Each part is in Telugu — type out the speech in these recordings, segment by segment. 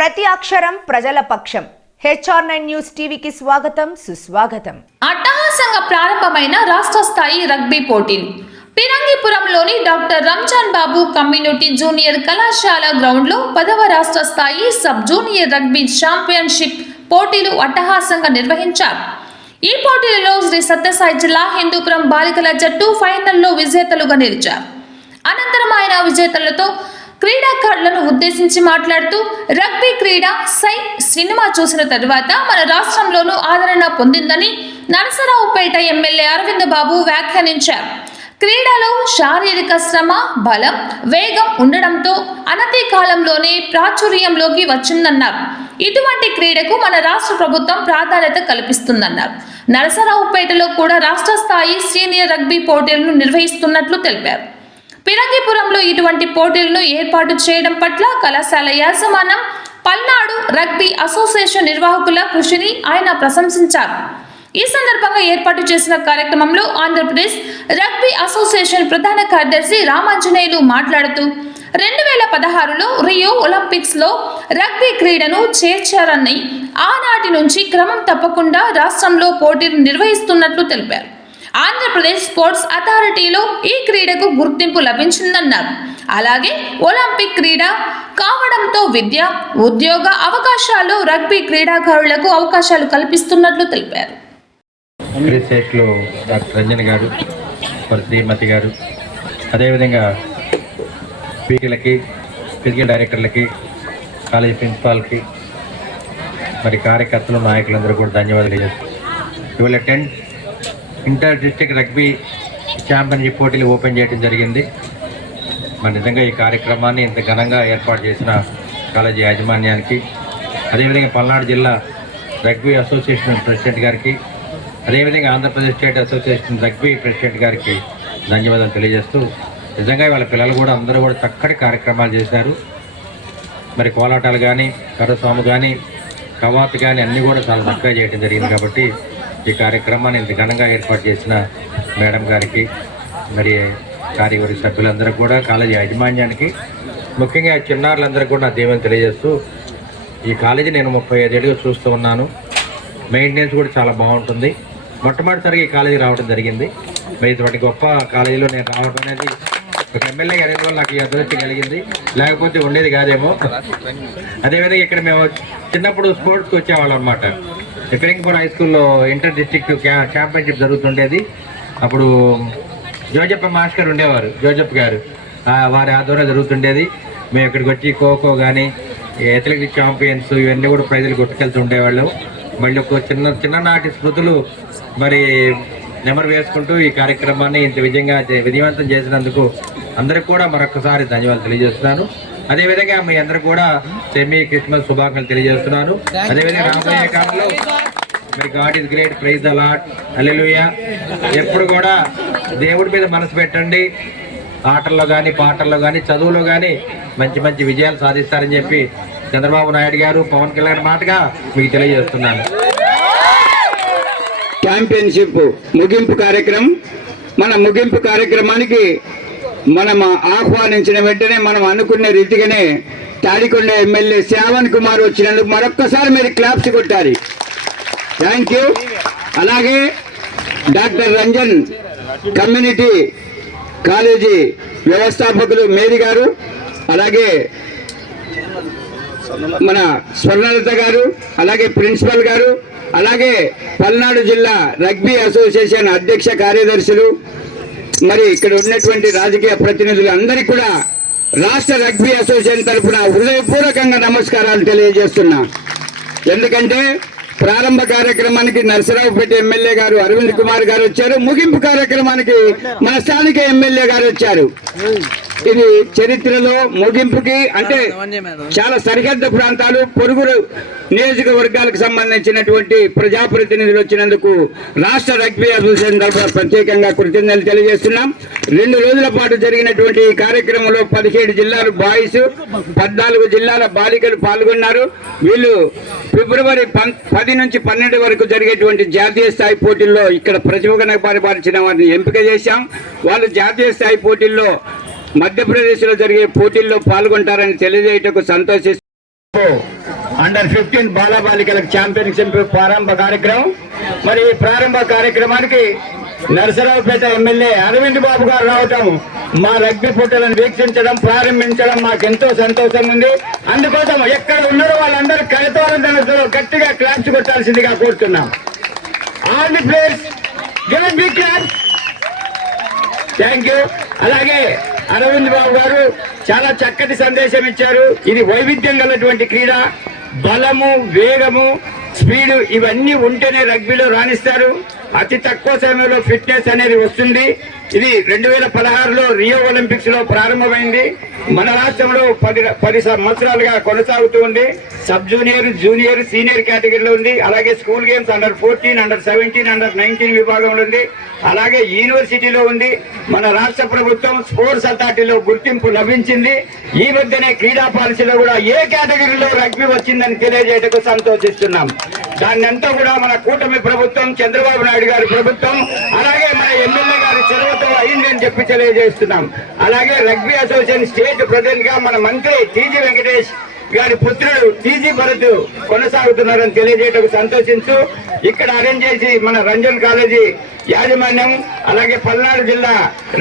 ప్రతి అక్షరం ప్రజల పక్షం. హెచ్ఆర్ నైన్ న్యూస్ టీవీకి స్వాగతం సుస్వాగతం. అట్టహాసంగా ప్రారంభమైన రాష్ట్ర స్థాయి రగ్బీ పోటీలు. పిరంగిపురంలోని doctor Ramzan Babu community junior కళాశాల గ్రౌండ్లో పదవ రాష్ట్ర స్థాయి సబ్ జూనియర్ రగ్బీ ఛాంపియన్షిప్ పోటీలు అట్టహాసంగా నిర్వహించారు. ఈ పోటీలలో శ్రీ సత్యసాయి జిల్లా హిందూపురం బాలికల జట్టు ఫైనల్లో విజేతలుగా నిలిచారు. అనంతరం ఆయన విజేతలతో క్రీడాకారులను ఉద్దేశించి మాట్లాడుతూ రగ్బీ క్రీడ సై సినిమా చూసిన తరువాత మన రాష్ట్రంలోనూ ఆదరణ పొందిందని నరసరావుపేట ఎమ్మెల్యే అరవింద్ బాబు వ్యాఖ్యానించారు. క్రీడలో శారీరక శ్రమ బలం వేగం ఉండడంతో అనతి కాలంలోనే ప్రాచుర్యంలోకి వచ్చిందన్నారు. ఇటువంటి క్రీడకు మన రాష్ట్ర ప్రభుత్వం ప్రాధాన్యత కల్పిస్తుందన్నారు. నరసరావుపేటలో కూడా రాష్ట్ర స్థాయి సీనియర్ రగ్బీ పోటీలను నిర్వహిస్తున్నట్లు తెలిపారు. పిరంగిపురంలో ఇటువంటి పోటీలను ఏర్పాటు చేయడం పట్ల కళాశాల యాజమాన్యం పల్నాడు రగ్బీ అసోసియేషన్ నిర్వాహకుల కృషిని ఆయన ప్రశంసించారు. ఈ సందర్భంగా ఏర్పాటు చేసిన కార్యక్రమంలో ఆంధ్రప్రదేశ్ రగ్బీ అసోసియేషన్ ప్రధాన కార్యదర్శి రామాంజనేయులు మాట్లాడుతూ రెండు వేల పదహారులో రియో ఒలింపిక్స్లో రగ్బీ క్రీడను చేర్చారని ఆనాటి నుంచి క్రమం తప్పకుండా రాష్ట్రంలో పోటీలు నిర్వహిస్తున్నట్లు తెలిపారు. ఆంధ్రప్రదేశ్ స్పోర్ట్స్ అథారిటీలో ఈ క్రీడకు గుర్తింపు లభించిందన్నారు. అలాగే ఒలింపిక్ క్రీడ కావడంతో విద్య ఉద్యోగ అవకాశాలు రగ్బీ క్రీడాకారులకు అవకాశాలు కల్పిస్తున్నట్లు తెలిపారు. క్రిస్టేట్లో డాక్టర్ రంజన్ గారు మరి శ్రీమతి గారు అదేవిధంగా స్పీకర్లకి ఫిజికల్ డైరెక్టర్లకి కాలేజ్ ప్రిన్సిపాల్కి మరి కార్యకర్తలు నాయకులందరూ కూడా ధన్యవాదాలు ఇవాళ tenth inter district rugby championship పోటీలు ఓపెన్ చేయడం జరిగింది. మరి నిజంగా ఈ కార్యక్రమాన్ని ఇంత ఘనంగా ఏర్పాటు చేసిన కాలేజీ యాజమాన్యానికి అదేవిధంగా పల్నాడు జిల్లా రగ్బీ అసోసియేషన్ ప్రెసిడెంట్ గారికి అదేవిధంగా Andhra Pradesh state association rugby president గారికి ధన్యవాదాలు తెలియజేస్తూ నిజంగా వాళ్ళ పిల్లలు కూడా అందరూ కూడా చక్కటి కార్యక్రమాలు చేశారు. మరి కోలాటాలు కానీ కరస్వాము కానీ కవాత్ కానీ అన్నీ కూడా చాలా చక్కగా చేయడం జరిగింది కాబట్టి ఈ కార్యక్రమాన్ని ఇంత ఘనంగా ఏర్పాటు చేసిన మేడం గారికి మరి కార్యవర్గ సభ్యులందరూ కూడా కాలేజీ యాజమాన్యానికి ముఖ్యంగా చిన్నారులందరూ కూడా నా దేవుని తెలియజేస్తూ ఈ కాలేజీ నేను ముప్పై ఐదేళ్ళుగా చూస్తూ ఉన్నాను. మెయింటెనెన్స్ కూడా చాలా బాగుంటుంది. మొట్టమొదటిసారిగా ఈ కాలేజీ రావడం జరిగింది. మరి ఇటువంటి గొప్ప కాలేజీలో నేను రావడం అనేది ఒక ఎమ్మెల్యే గారి వల్ల నాకు ఈ అదృష్టి కలిగింది. లేకపోతే ఉండేది కాదేమో. అదేవిధంగా ఇక్కడ మేము చిన్నప్పుడు స్పోర్ట్స్కి వచ్చేవాళ్ళం అనమాట ఫిరింగ్పూర్ హై స్కూల్లో ఇంటర్ డిస్ట్రిక్ట్ ఛాంపియన్షిప్ జరుగుతుండేది. అప్పుడు జోజప్ప మాస్టర్ ఉండేవారు జోజప్ప గారు. వారి ఆధ్వర్యంలో జరుగుతుండేది. మేము ఇక్కడికి వచ్చి ఖోఖో కానీ అథ్లెటిక్ ఛాంపియన్స్ ఇవన్నీ కూడా ప్రైజులు కొట్టుకెళ్తూ ఉండేవాళ్ళు. మళ్ళీ ఒక చిన్న చిన్ననాటి స్మృతులు మరి నెమరు వేసుకుంటూ ఈ కార్యక్రమాన్ని ఇంత విజయంగా విజయవంతం చేసినందుకు అందరికి కూడా మరొకసారి ధన్యవాదాలు తెలియజేస్తున్నాను. అదేవిధంగా మీ అందరికి కూడా సెమీ క్రిస్మస్ శుభాకాంక్షలు తెలియజేస్తున్నాను. అదేవిధంగా రాబోయే కాలంలో మరి God is great praise the Lord hallelujah ఎప్పుడు కూడా దేవుడి మీద మనసు పెట్టండి. ఆటల్లో కానీ పాటల్లో కానీ చదువులో కానీ మంచి మంచి విజయాలు సాధిస్తారని చెప్పి చంద్రబాబు నాయుడు గారు పవన్ కళ్యాణ్ మాటగా మీకు తెలియజేస్తున్నాను. ఛాంపియన్షిప్ ముగింపు కార్యక్రమం. మన ముగింపు కార్యక్రమానికి మనం ఆహ్వానించిన వెంటనే మనం అనుకున్న రీతిగానే తాడికొండ ఎమ్మెల్యే శ్రావణ్ కుమార్ వచ్చినందుకు మరొక్కసారి మీరు క్లాప్స్ కొట్టాలి. థ్యాంక్ యూ అలాగే డాక్టర్ రంజన్ కమ్యూనిటీ కాలేజీ వ్యవస్థాపకులు మేరీ గారు అలాగే మన స్వర్ణలత గారు అలాగే ప్రిన్సిపల్ గారు అలాగే పల్నాడు జిల్లా రగ్బీ అసోసియేషన్ అధ్యక్ష కార్యదర్శులు మరి ఇక్కడ ఉన్నటువంటి రాజకీయ ప్రతినిధులు అందరికీ కూడా రాష్ట్ర రగ్బీ అసోసియేషన్ తరఫున హృదయపూర్వకంగా నమస్కారాలు తెలియజేస్తున్నా. ఎందుకంటే ప్రారంభ కార్యక్రమానికి నరసరావుపేట ఎమ్మెల్యే గారు అరవింద్ కుమార్ గారు వచ్చారు. ముగింపు కార్యక్రమానికి మన స్థానిక ఎమ్మెల్యే గారు వచ్చారు. ఇది చరిత్రలో ముగింపుకి అంటే చాలా సరిహద్దు ప్రాంతాలు పొరుగు నియోజకవర్గాలకు సంబంధించినటువంటి ప్రజాప్రతినిధులు వచ్చినందుకు రాష్ట్ర రగ్బీ అసోసియేషన్ తరఫున ప్రత్యేకంగా కృతజ్ఞతలు తెలియజేస్తున్నాం. రెండు రోజుల పాటు జరిగినటువంటి ఈ కార్యక్రమంలో పదిహేడు జిల్లాలు బాయ్స్ పద్నాలుగు జిల్లాల బాలికలు పాల్గొన్నారు. వీళ్ళు ఫిబ్రవరి పది నుంచి పన్నెండు వరకు జరిగేటువంటి జాతీయ స్థాయి పోటీల్లో ఇక్కడ ప్రతిభ పరిపాలించిన వారిని ఎంపిక చేశాం. వాళ్ళు జాతీయ స్థాయి పోటీల్లో మధ్యప్రదేశ్లో జరిగే పోటీల్లో పాల్గొంటారని తెలియజేయటకు సంతోషిస్తూ అండర్ ఫిఫ్టీన్ బాలబాలికలకు ఛాంపియన్షిప్ ప్రారంభ కార్యక్రమం. మరి ఈ ప్రారంభ కార్యక్రమానికి నరసరావుపేట ఎమ్మెల్యే అరవింద్ బాబు గారు రావటం మా రగ్బీ పోటీలను వీక్షించడం ప్రారంభించడం మాకు ఎంతో సంతోషం ఉంది అందుకోసం ఎక్కడ ఉన్నారో వాళ్ళందరూ కడతారో గట్టిగా క్లాప్స్ కొట్టాల్సిందిగా కోరుతున్నాం. All the players give big claps thank you అలాగే అరవింద్ బాబు గారు చాలా చక్కటి సందేశం ఇచ్చారు. ఇది వైవిధ్యం గలటువంటి క్రీడ. బలము వేగము స్పీడు ఇవన్నీ ఉంటేనే రగ్బీలో రాణిస్తారు. అతి తక్కువ సమయంలో ఫిట్నెస్ అనేది వస్తుంది. ఇది రెండు వేల పదహారులో రియో ఒలింపిక్స్లో ప్రారంభమైంది. మన రాష్ట్రంలో పది పది సంవత్సరాలుగా కొనసాగుతూ ఉంది. సబ్ జూనియర్ జూనియర్ సీనియర్ కేటగిరీలో ఉంది. అలాగే school games under fourteen under seventeen under nineteen విభాగంలో ఉంది. అలాగే యూనివర్సిటీలో ఉంది. మన రాష్ట్ర ప్రభుత్వం స్పోర్ట్స్ అథారిటీలో గుర్తింపు లభించింది. ఈ మధ్యనే క్రీడా పాలసీలో కూడా ఏ కేటగిరీలో రగ్బీ వచ్చిందని తెలియజేయటకు సంతోషిస్తున్నాం. దాన్ని అంతా కూడా మన కూటమి ప్రభుత్వం చంద్రబాబు నాయుడు గారి ప్రభుత్వం అలాగే మన ఎమ్మెల్యే గారి చొరవతో అయిందని చెప్పి తెలియజేస్తున్నాం. అలాగే రగ్బీ అసోసియేషన్ స్టేట్ ప్రెసిడెంట్గా మన మంత్రి టీజీ వెంకటేష్ గారి పుత్రుడు టీజీ భరత్ కొనసాగుతున్నారని తెలియజేయటకు సంతోషించు. ఇక్కడ అరేంజ్ చేసి మన రంజన్ కాలేజీ యాజమాన్యం అలాగే పల్నాడు జిల్లా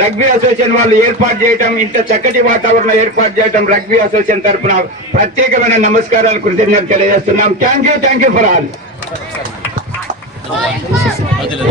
రగ్బీ అసోసియేషన్ వాళ్ళు ఏర్పాటు చేయటం ఇంత చక్కటి వాతావరణం ఏర్పాటు చేయటం రగ్బీ అసోసియేషన్ తరఫున ప్రత్యేకమైన నమస్కారాలు కృతజ్ఞతలు తెలియజేస్తున్నాం. Thank you thank you for all ప్రజలు